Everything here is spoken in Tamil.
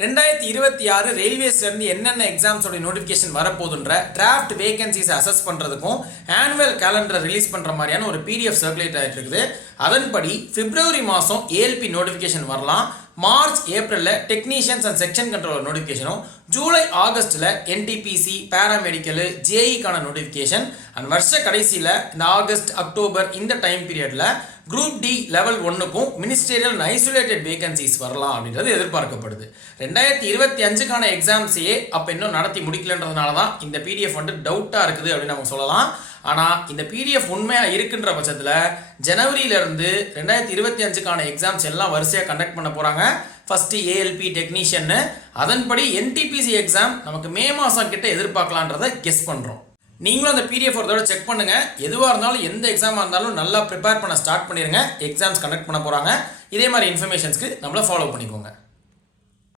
2026 ரயில்வேஸ்லேருந்து என்னென்ன எக்ஸாம்ஸோட நோட்டிஃபிகேஷன் வரப்போகுதுன்ற டிராஃப்ட் வேகன்சிஸை அசஸ் பண்ணுறதுக்கும் ஆனுவல் கேலண்டரை ரிலீஸ் பண்ணுற மாதிரியான ஒரு பிடிஎஃப் சர்க்குலேட் ஆகிட்டு இருக்குது. அதன்படி பிப்ரவரி மாதம் ஏஎல்பி நோட்டிஃபிகேஷன் வரலாம். மார்ச் ஏப்ரலில் டெக்னீஷியன்ஸ் அண்ட் செக்ஷன் கண்ட்ரோலர் நோட்டிஃபிகேஷனும், ஜூலை ஆகஸ்ட்டில் என்டிபிசி பேராமெடிக்கல் ஜேஇக்கான நோட்டிஃபிகேஷன் அண்ட் வருஷ கடைசியில் இந்த ஆகஸ்ட் அக்டோபர் இந்த டைம் பீரியடில் குரூப் டி லெவல் 1க்கும் மினிஸ்டீரியல் அண்ட் ஐசோலேட்டட் வேகன்சிஸ் வரலாம் அப்படின்றது எதிர்பார்க்கப்படுது. 2025க்கான எக்ஸாம்ஸையே அப்போ இன்னும் நடத்தி முடிக்கலன்றதுனால தான் இந்த பிடிஎஃப் டவுட்டாக இருக்குது அப்படின்னு நம்ம சொல்லலாம். ஆனால் இந்த பிடிஎஃப் உண்மையாக இருக்குன்ற பட்சத்தில் ஜனவரியிலேருந்து 2025க்கான எக்ஸாம்ஸ் எல்லாம் வரிசையாக கண்டக்ட் பண்ண போகிறாங்க. ஃபஸ்ட்டு ஏஎல்பி டெக்னீஷியன்னு, அதன்படி என்டிபிசி எக்ஸாம் நமக்கு மே மாதம் கிட்ட எதிர்பார்க்கலான்றதை கெஸ் பண்ணுறோம். நீங்களும் அந்த பிடிஎஃப் ஒரு தடவை செக் பண்ணுங்கள். எதுவாக இருந்தாலும் எந்த எக்ஸாமாக இருந்தாலும் நல்லா ப்ரிப்பேர் பண்ண ஸ்டார்ட் பண்ணிடுங்க. எக்ஸாம்ஸ் கண்டக்ட் பண்ண போகிறாங்க. இதே மாதிரி இன்ஃபர்மேஷன்ஸ்க்கு நம்மளை ஃபாலோ பண்ணிக்கோங்க.